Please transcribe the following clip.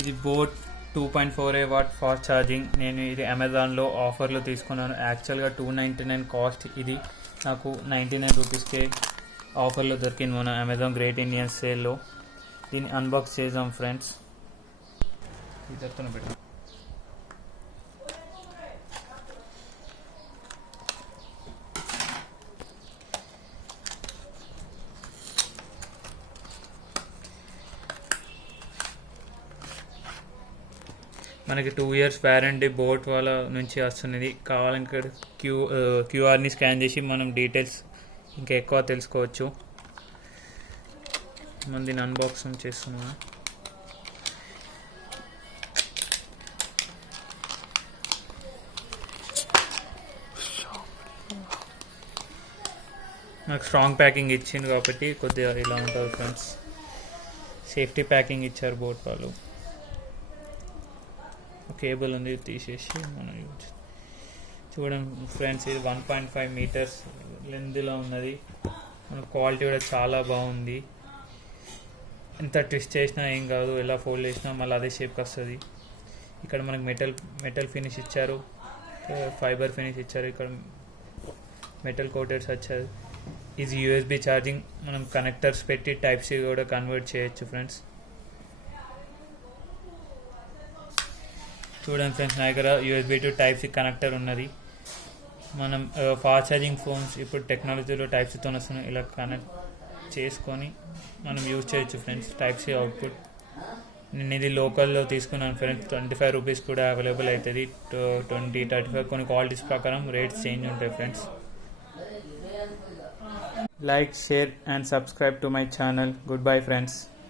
ఇది boat 2.4A watt fast charging. నేను ఇది అమెజాన్లో ఆఫర్లో తీసుకున్నాను. యాక్చువల్గా 299 కాస్ట్, ఇది నాకు 99 రూపీస్కే ఆఫర్లో దొరికింది మన అమెజాన్ గ్రేట్ ఇండియన్ సేల్లో. దీన్ని అన్బాక్స్ చేద్దాం ఫ్రెండ్స్. ఇద్దరితో పెట్టాం. మనకి 2 years వారంటీ బోట్ వాళ్ళ నుంచి వస్తున్నది. కావాలంటే క్యూఆర్ని స్కాన్ చేసి మనం డీటెయిల్స్ ఇంకా ఎక్కువ తెలుసుకోవచ్చు. మనం దీన్ని అన్బాక్సింగ్ చేస్తున్నాము. నాకు స్ట్రాంగ్ ప్యాకింగ్ ఇచ్చింది కాబట్టి కొద్దిగా ఇలా ఉంటుంది ఫ్రెండ్స్. సేఫ్టీ ప్యాకింగ్ ఇచ్చారు బోట్ వాళ్ళు. కేబుల్ ఉంది, తీసేసి మనం చూడండి ఫ్రెండ్స్. ఇది 1.5 meters లెంత్లో ఉన్నది. మన క్వాలిటీ కూడా చాలా బాగుంది. ఎంత ట్విస్ట్ చేసినా ఏం కాదు, ఎలా ఫోల్డ్ చేసినా మళ్ళీ అదే షేప్కి వస్తుంది. ఇక్కడ మనకు మెటల్ ఫినిష్ ఇచ్చారు, ఫైబర్ ఫినిష్ ఇచ్చారు. ఇక్కడ మెటల్ కోటెడ్స్ వచ్చారు. ఇది యూఎస్బి ఛార్జింగ్. మనం కనెక్టర్స్ పెట్టి టైప్ సి కూడా కన్వర్ట్ చేయొచ్చు ఫ్రెండ్స్. చూడండి ఫ్రెండ్స్, నా దగ్గర USB to type C connector ఉన్నది. మనం ఫాస్ట్ ఛార్జింగ్ ఫోన్స్ ఇప్పుడు టెక్నాలజీలో టైప్ సితో వస్తున్నాయి. ఇలా కనెక్ట్ చేసుకొని మనం యూజ్ చేయొచ్చు ఫ్రెండ్స్. Type C output. నేను ఇది లోకల్లో తీసుకున్నాను ఫ్రెండ్స్. 25 రూపీస్ కూడా అవైలబుల్ అవుతుంది. 20, 35 కొన్ని క్వాలిటీస్ ప్రకారం రేట్స్ చేంజ్ ఉంటాయి friends. Like, share and subscribe to my channel. Good bye friends.